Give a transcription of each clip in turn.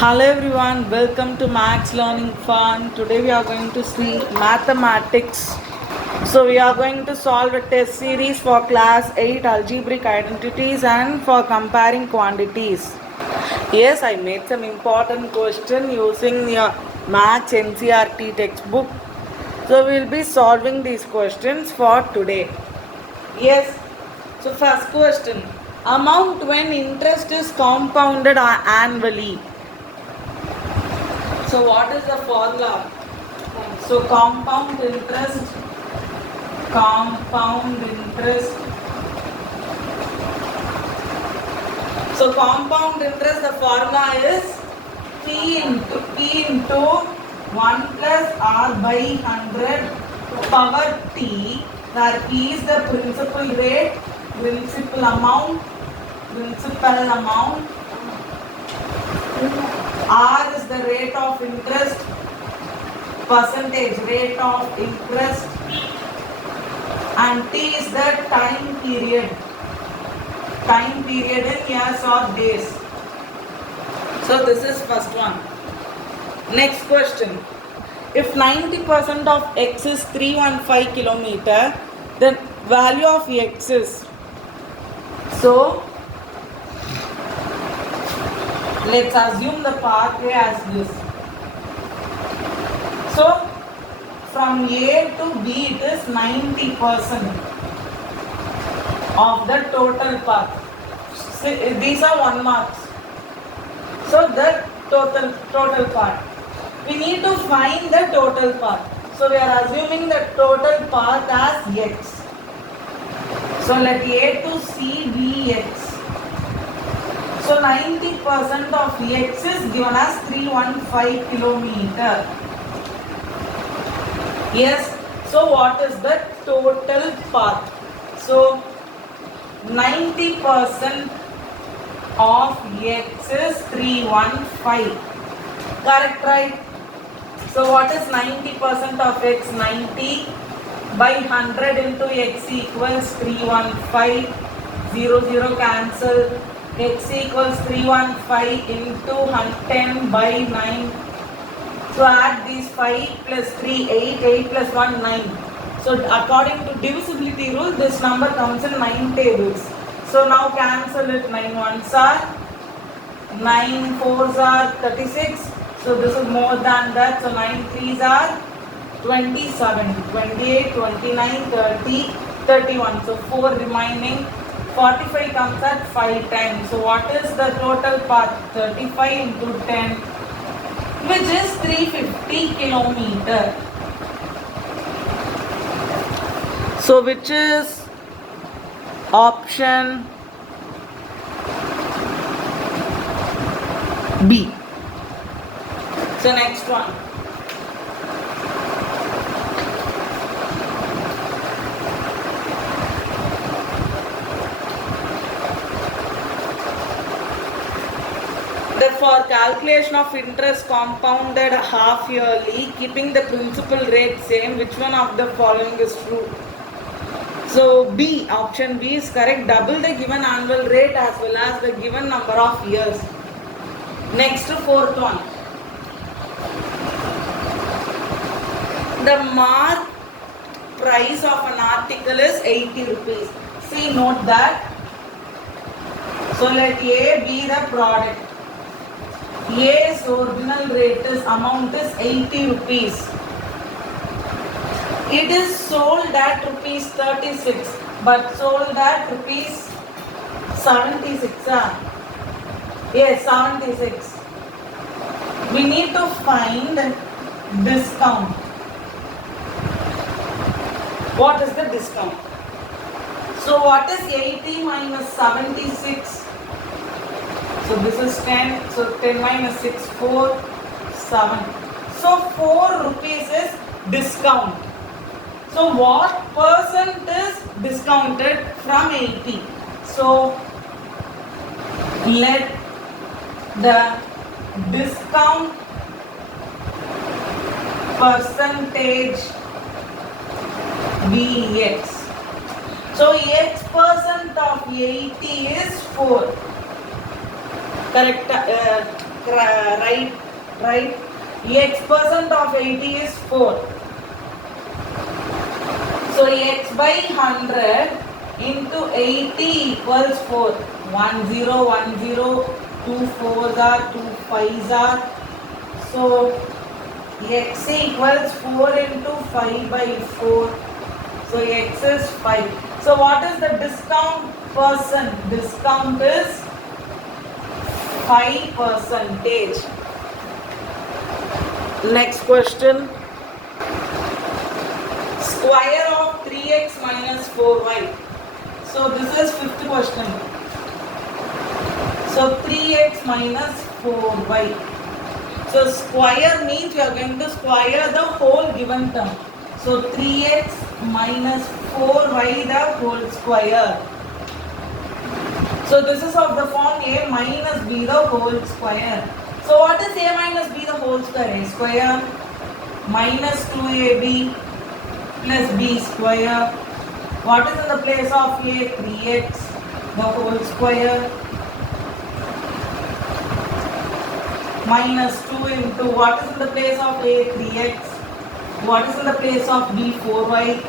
Hello everyone, welcome to Max Learning Fun. Today we are going to see mathematics. So we are going to solve a test series for class 8 algebraic identities and for comparing quantities. Yes, I made some important question using the Max NCRT textbook. So we will be solving these questions for today. Yes, so first question. Amount when interest is compounded annually. So what is the formula? So compound interest. So compound interest, the formula is P into 1 plus R by 100 power T, where P is the principal rate, principal amount, R is the rate of interest, percentage rate of interest, and T is the time period in years or days. So this is first one. Next question. If 90% of x is 315 kilometer, then value of x is, so let's assume the pathway as this. So from A to B it is 90% of the total path. These are 1 marks. So the total path. We need to find the total path. So we are assuming the total path as x. So let A to C be x. So 90% of x is given as 315 kilometer. Yes. So what is the total path? So 90% of x is 315. Correct, right? So what is 90% of x? 90 by 100 into x equals 315. 0, 0 cancel. X equals 315 into 10 by 9. So add these 5 plus 3, 8, 8 plus 1, 9. So according to divisibility rule, this number comes in 9 tables. So now cancel it. 9 ones are, 9 fours are 36. So this is more than that. So 9 threes are 27, 28, 29, 30, 31. So 4 remaining. 45 comes at 5 times. So what is the total path? 35 into 10, which is 350 kilometer. So which is option B. So next one. For calculation of interest compounded half yearly, keeping the principal rate same, which one of the following is true? So B, option B is correct. Double the given annual rate as well as the given number of years. Next, fourth one. The mark price of an article is 80 rupees. See, note that. So let A be the product. A's original rate is amount is 80 rupees. It is sold at rupees 36, but sold at rupees 76. Yes, 76. We need to find discount. What is the discount? So what is 80 minus 76? So this is 10. So 10 minus 6, 4, 7. So 4 rupees is discount. So what percent is discounted from 80? So let the discount percentage be x. So x percent of 80 is 4. Correct. right? X percent of 80 is 4. So x by 100 into 80 equals 4. 1 0 1 0, 2 4s are 2 5s are. So x equals 4 into 5 by 4. So x is 5. So what is the discount percent? Discount is 5%. Next question. Square of 3x minus 4y. So this is fifth question. So 3x minus 4y. So square means you are going to square the whole given term. So 3x minus 4y the whole square. So this is of the form a minus b the whole square. So what is a minus b the whole square? A square minus 2ab plus b square. What is in the place of a? 3x the whole square minus 2 into what is in the place of a? 3x. What is in the place of b? 4y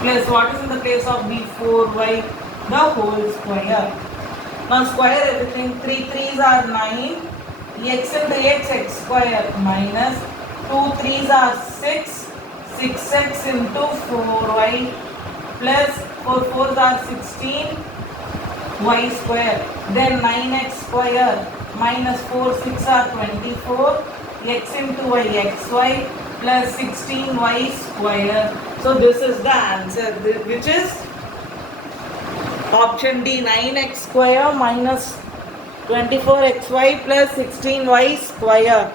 plus what is in the place of b? 4y the whole square. Now square everything. 3 3s are 9. X into x, x square minus 2 3s are 6. 6x into 4y plus 4 4s are 16 y square. Then 9x square minus 4 6 are 24. X into y xy plus 16y square. So this is the answer, which is option D, 9x square minus 24xy plus 16y square.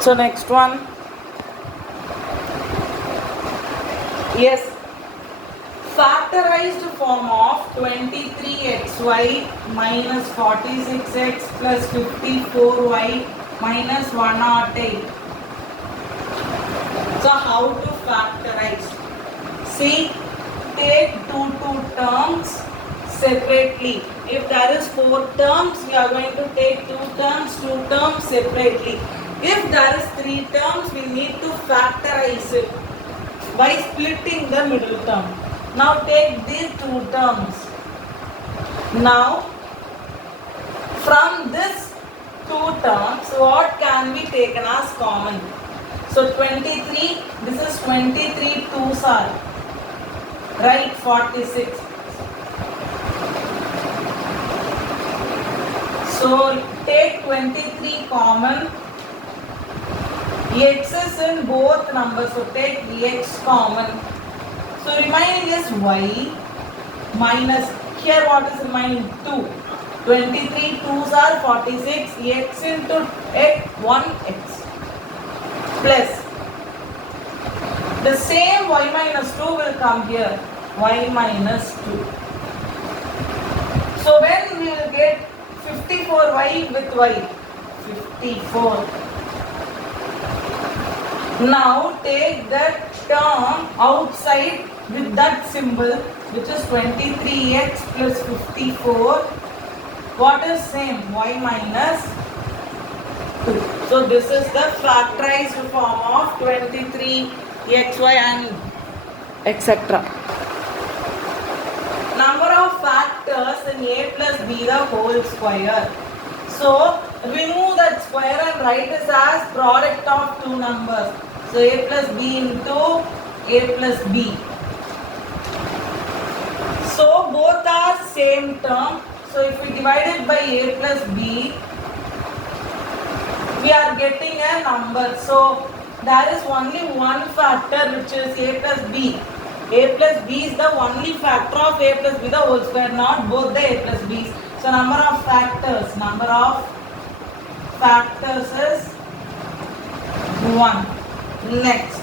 So next one. Yes, factorized form of 23xy minus 46x plus 54y minus 108. So how to factorize? See, take two terms separately. If there is 4 terms, we are going to take 2 terms separately. If there is 3 terms, we need to factorize it by splitting the middle term. Now take these 2 terms. Now from this 2 terms, what can be taken as common? So 23, this is 23 2s are, right, 46. So take 23 common. X is in both numbers, so take x common. So remaining is y minus, here what is remaining? 2. 23 2s are 46. X into x 1x plus the same y minus 2 will come here, y minus 2. So when we will get 54y with y? 54. Now take that term outside with that symbol, which is 23x plus 54. What is same? Y minus 2. So this is the factorized form of 23xy and etc. Number of factors in a plus b the whole square. So remove that square and write it as product of 2 numbers. So a plus b into a plus b. So both are same term. So if we divide it by a plus b, we are getting a number. So there is only one factor, which is a plus b. A plus b is the only factor of a plus b the whole square, not both the a plus b's. So number of factors is 1. Next,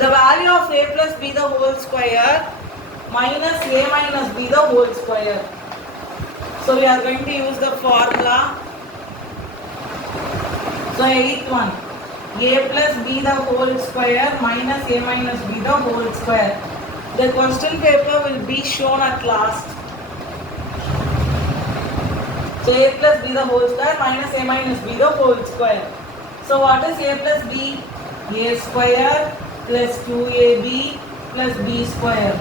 the value of a plus b the whole square minus a minus b the whole square. So we are going to use the formula. So 8th one, a plus b the whole square minus a minus b the whole square. The question paper will be shown at last. So a plus b the whole square minus a minus b the whole square. So what is a plus b? A square plus 2ab plus b square.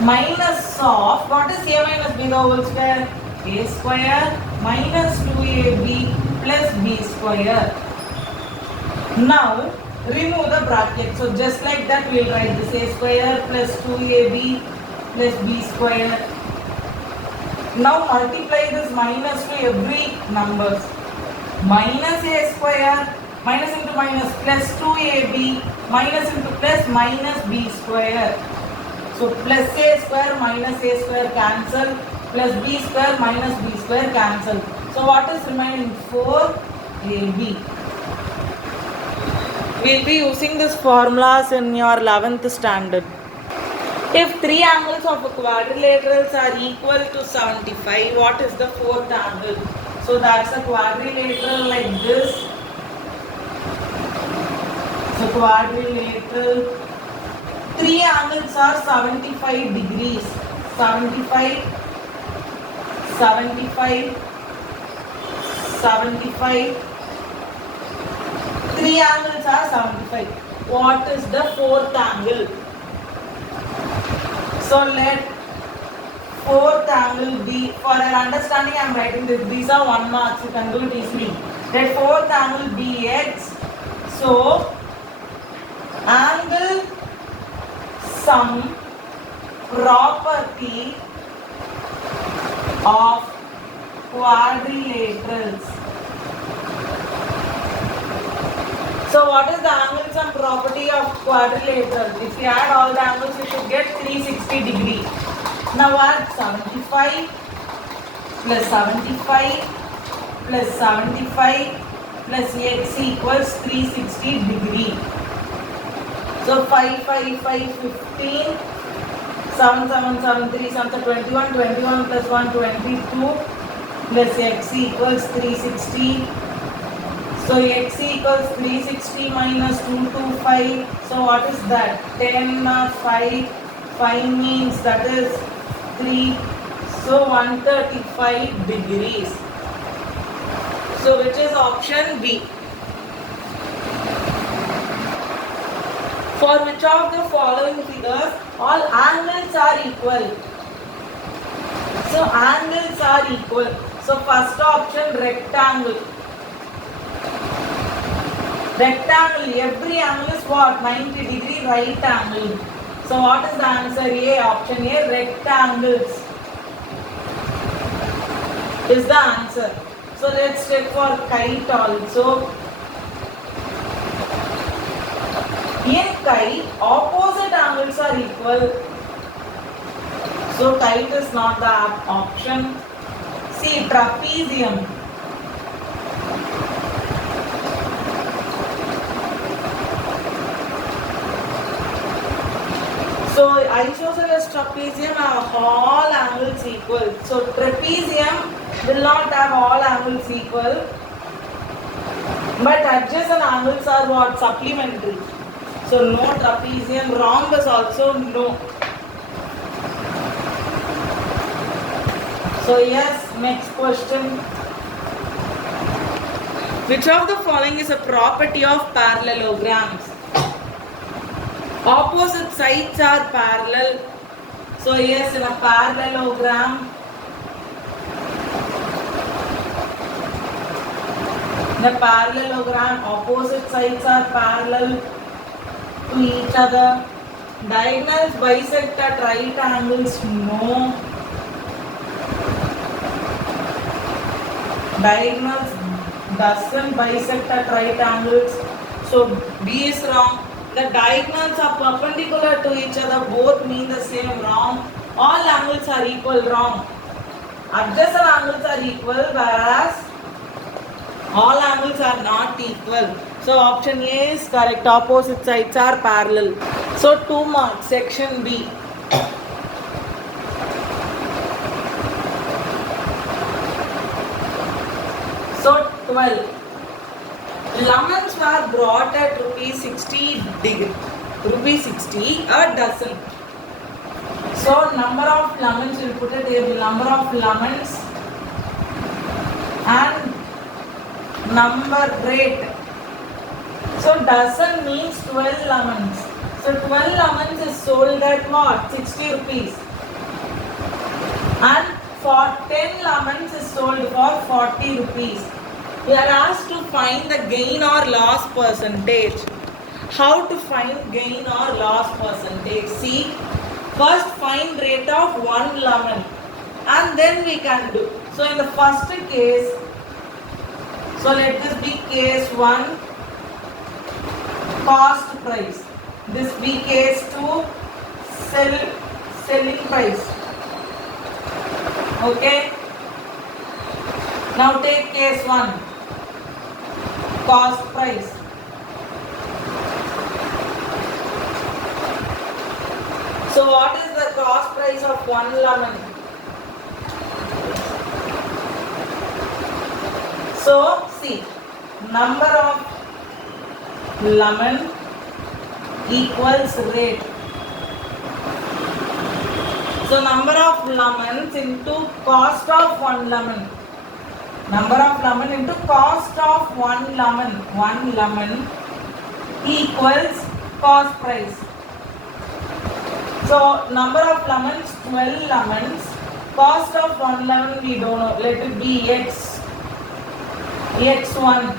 Minus of, what is a minus b the whole square? A square minus 2ab plus b square. Now remove the bracket. So just like that we will write this a square plus 2ab plus b square. Now multiply this minus to every numbers. Minus a square, minus into minus plus 2ab, minus into plus minus b square. So plus a square minus a square cancel, plus b square minus b square cancel. So what is remaining? 4ab. We will be using this formulas in your 11th standard. If three angles of a quadrilaterals are equal to 75, what is the fourth angle? So that's a quadrilateral like this. So quadrilateral. Three angles are 75 degrees. 75, 75, 75. Three angles are 75. What is the fourth angle? So let fourth angle be, for your understanding I am writing this, these are 1 marks, you can do it easily. Let fourth angle be x. So angle sum property of quadrilaterals. So what is the angle sum property of quadrilateral? If you add all the angles, you should get 360 degree. Now add 75 plus 75 plus 75 plus x equals 360 degree. So 5, 5, 5, 15, 7, 7, 7, 3, 7, 21, 21 plus 1, 22 plus x equals 360. So x equals 360 minus 225. So what is that? 10, 5, 5 means that is 3. So 135 degrees. So which is option B? For which of the following figures all angles are equal? So angles are equal. So first option rectangle. Rectangle, every angle is what? 90 degree right angle. So what is the answer? A, option A, rectangles is the answer. So let's check for kite also. In kite, opposite angles are equal. So kite is not the option. See, trapezium. So isosceles trapezium have all angles equal. So trapezium will not have all angles equal. But adjacent angles are what? Supplementary. So no trapezium. Rhombus also no. So yes, next question. Which of the following is a property of parallelograms? Opposite sides are parallel. So yes, in a parallelogram, opposite sides are parallel to each other. Diagonals bisect at right angles, no. Diagonals doesn't bisect at right angles. So B is wrong. The diagonals are perpendicular to each other, both mean the same, wrong. All angles are equal, wrong. Adjacent angles are equal, whereas all angles are not equal. So option A is correct, opposite sides are parallel. So 2 marks, section B. So 12. Lemons were brought at rupees 60 a dozen. So number of lemons, we'll put it here, number of lemons number rate. So dozen means 12 lemons. So 12 lemons is sold at what? 60 rupees. And for 10 lemons is sold for 40 rupees. We are asked to find the gain or loss percentage. How to find gain or loss percentage? See, first find rate of 1 lemon and then we can do. So in the first case, so let this be case 1, cost price. This be case 2, selling price. Okay. Now take case 1, cost price. So what is the cost price of 1 lemon? So see, number of lemon equals rate. So number of lemons into cost of 1 lemon. Number of lemon into cost of 1 lemon. 1 lemon equals cost price. So number of lemons, 12 lemons. Cost of 1 lemon we don't know. Let it be x. X1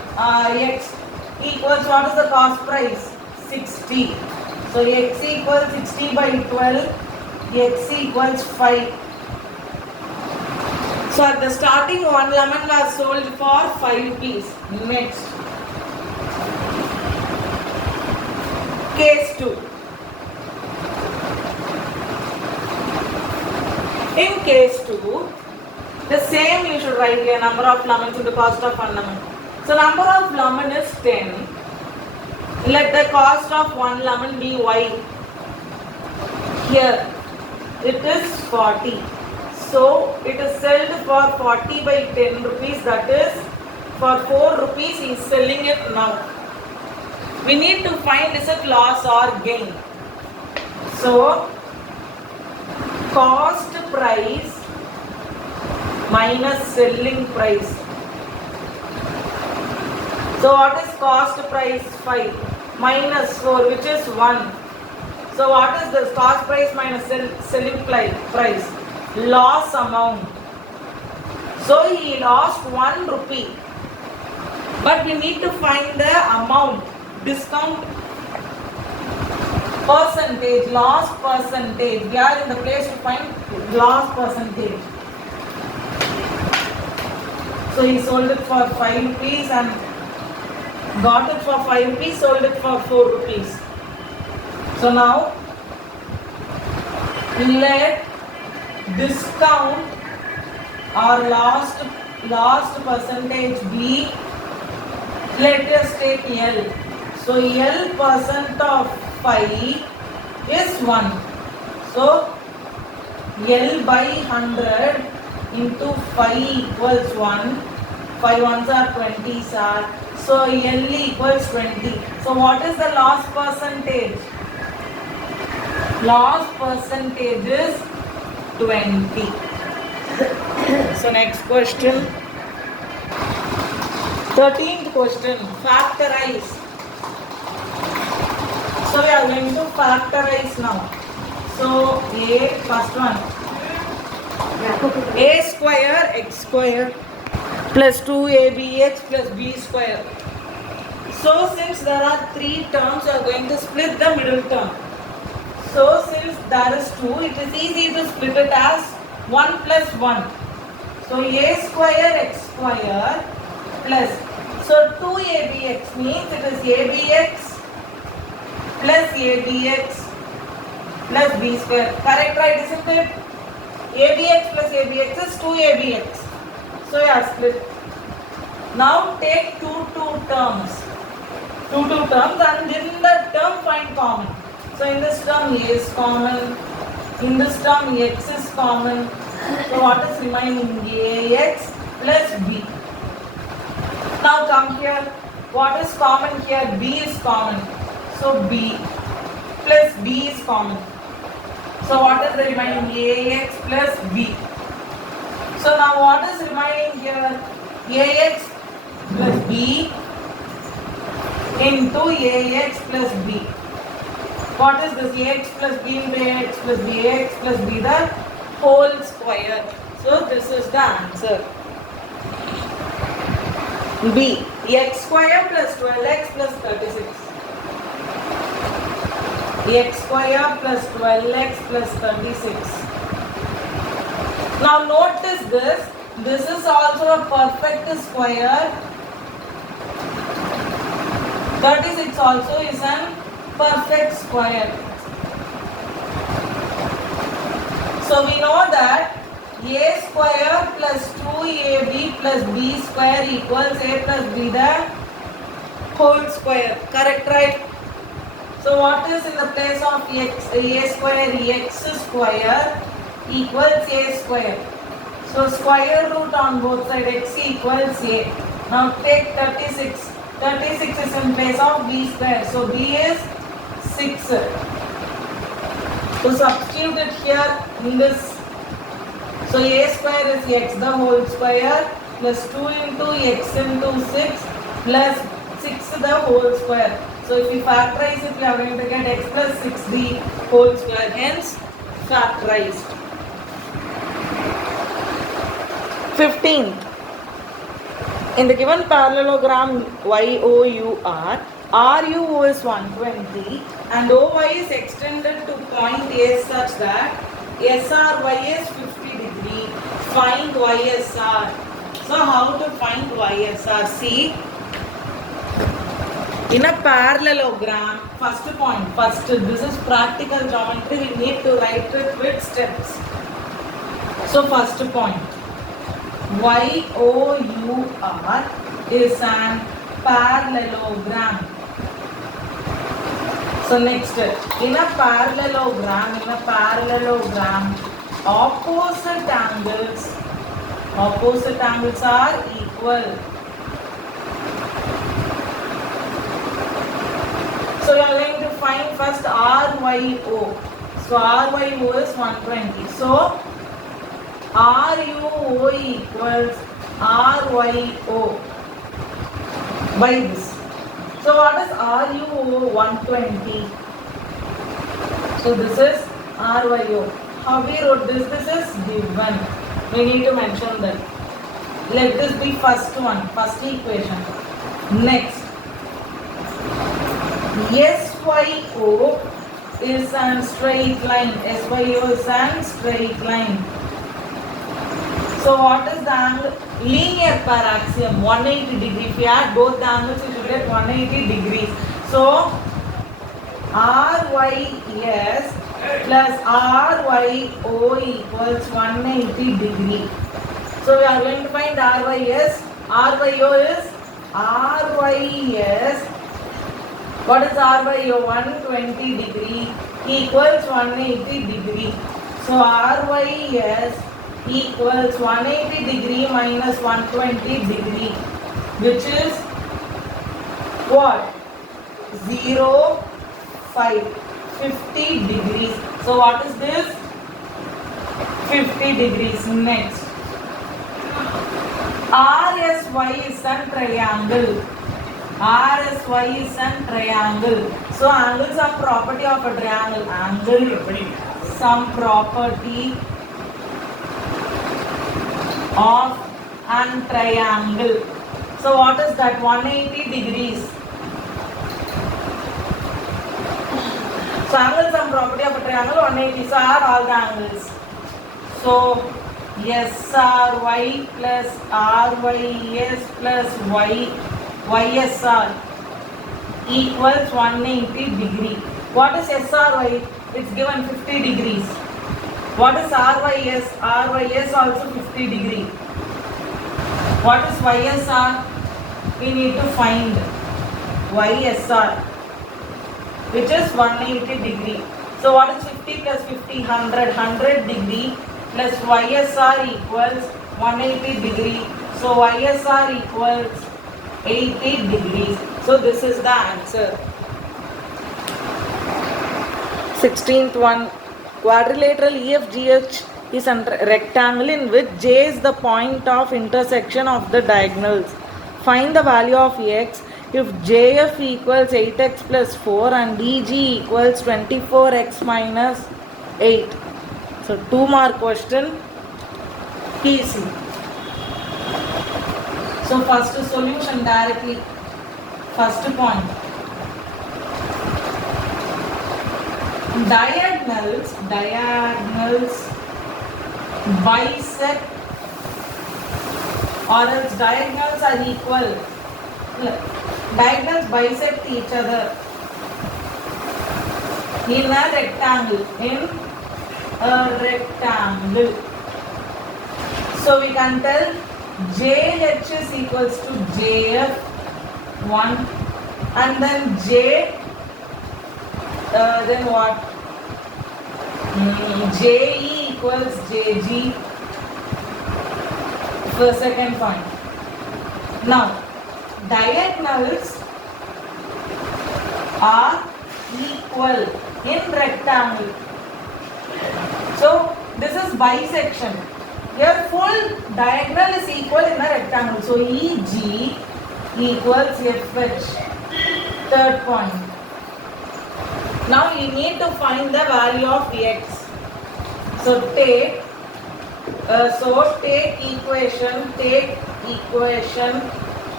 x equals, what is the cost price? 60. So x equals 60 by 12. X equals 5. So at the starting 1 lemon was sold for 5 rupees. Next, case 2. In case 2, the same you should write here, number of lemons into cost of 1 lemon. So number of lemon is 10. Let the cost of 1 lemon be y. Here it is 40. So it is sold for 40 by 10 rupees. That is for 4 rupees he is selling it now. We need to find is it loss or gain. So cost price minus selling price. So what is cost price? 5 minus 4, which is 1. So what is the cost price minus selling price? Loss amount. So he lost 1 rupee. But we need to find the amount, discount percentage, loss percentage. We are in the place to find loss percentage. So he sold it for 5 rupees and got it for 5 rupees, sold it for 4 rupees. So now let discount or lost percentage be, let us take L. So L percent of 5 is 1. So L by 100 into 5 equals 1. 5 ones are 20, sir. So L equals 20. So what is the loss percentage? Loss percentage is 20. So next question. 13th question. Factorize. So we are going to factorize now. So A, first one. A square x square plus 2abx plus b square. So since there are 3 terms, we are going to split the middle term. So since there is 2, it is easy to split it as 1 plus 1. So a square x square plus, so 2abx means it is abx plus abx plus b square. Correct, right, isn't it? abx plus abx is 2abx. So you are split. Now take two terms and in the term find common. So in this term a is common, in this term x is common. So what is remaining? ax plus b. Now come here. What is common here? B is common. So b plus b is common. So what is the remaining? ax plus b. So now what is remaining here? Ax plus b. B into AX plus B. What is this? AX plus B into AX plus B. AX plus B, the whole square. So this is the answer. B. X square plus 12x plus 36. X square plus 12x plus 36. Now notice this. This is also a perfect square. 36 also is a perfect square. So we know that a square plus 2ab plus b square equals a plus b the whole square. Correct, right? So what is in the place of x? A square, x square equals a square. So square root on both sides, x equals a. Now take 36. 36 is in place of b square. So b is 6. So substitute it here in this. So a square is x the whole square plus 2 into x into 6 plus 6 the whole square. So if we factorize it, we are going to get x plus 6 the whole square. Hence factorized. 15th. In the given parallelogram YOUR, RU is 120 and OY is extended to point A such that SRY is 50 degree. Find YSR. So how to find YSR? See, in a parallelogram, first point, this is practical geometry, we need to write it with steps. So first point, YOUR is an parallelogram. So next, in a parallelogram, opposite angles are equal. So we are going to find first RYO. So RYO is 120. So RUO equals RYO by this. So what is RUO? 120. So this is RYO. How we wrote this? This is given. We need to mention that. Let this be first one, first equation. Next, SYO is a straight line. SYO is a straight line. So what is the angle? Linear pair axiom, 180 degree. If you add both the angles, you should get 180 degrees. So RYS plus RYO equals 180 degree. So we are going to find RYS. RYO is RYS. What is RYO? 120 degree equals 180 degree. So RYS equals 180 degree minus 120 degree, which is what? 0, 5, 50 degrees. So what is this? 50 degrees. Next, RSY is a triangle. RSY is a triangle. So angles are property of a triangle. Angle, some property of an triangle. So what is that? 180 degrees. So angle some property of a triangle 180. So add all the angles. So SRY plus RYS plus YSR equals 180 degree. What is SRY? It's given 50 degrees. What is RYS? RYS also 50 degree. What is YSR? We need to find YSR, which is 180 degree. So what is 50 plus 50? 100. 100 degree plus YSR equals 180 degree. So YSR equals 80 degrees. So this is the answer. 16th one. Quadrilateral EFGH is a rectangle in which J is the point of intersection of the diagonals. Find the value of x if JF equals 8x plus 4 and EG equals 24x minus 8. So 2 mark question. Please see. So first solution directly. First point. Diagonals bisect or else diagonals are equal. Diagonals bisect each other in a rectangle. So we can tell JH is equals to JF 1 and then then what? JE equals JG for second point. Now, diagonals are equal in rectangle. So, this is bisection. Your full diagonal is equal in a rectangle. So, EG equals FH. Third point. Now, you need to find the value of x. So, take equation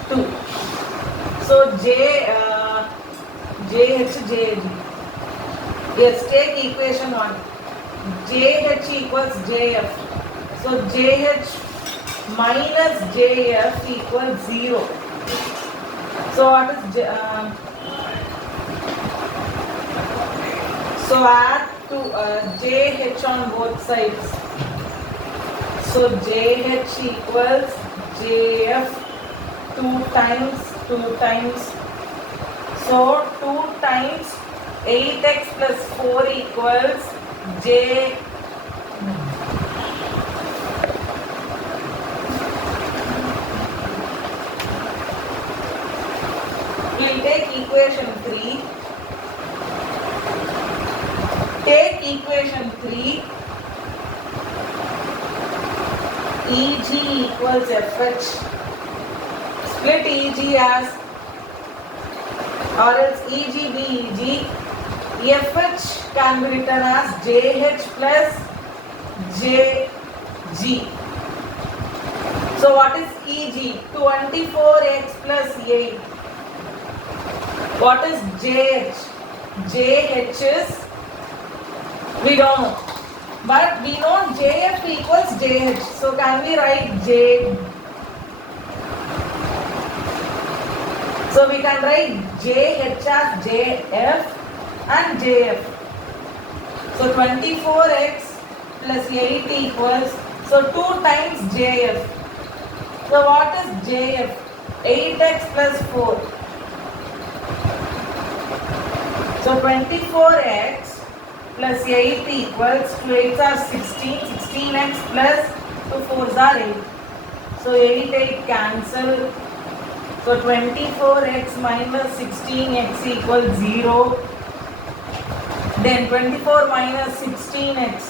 2. So JH. Yes, take equation 1. JH equals JF. So JH minus JF equals 0. So what is so add to JH on both sides. So JH equals JF 2 times. So 2 times 8x plus 4 equals J. We'll take equation 3. Take equation 3. EG equals FH. Split EG as or else EG be EG. FH can be written as JH plus JG. So what is EG? 24x plus 8. What is JH? JH is, we don't know. But we know JF equals JH. So can we write J? So we can write JH as JF and JF. So 24x plus 8 equals, so 2 times JF. So what is JF? 8x plus 4. So 24x plus 8 equals 2 8s are 16, 16x plus 2 4s are 8. So 8 cancel. So 24x minus 16x equals 0. Then 24 minus 16x.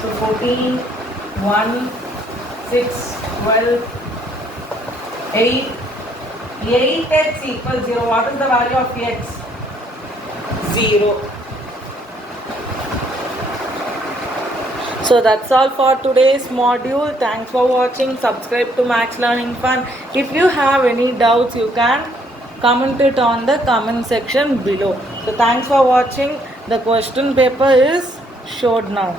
So 14, 1, 6, 12, 8. 8x equals 0. What is the value of x? 0. So that's all for today's module. Thanks for watching. Subscribe to Max Learning Fun. If you have any doubts, you can comment it on the comment section below. So thanks for watching. The question paper is showed now.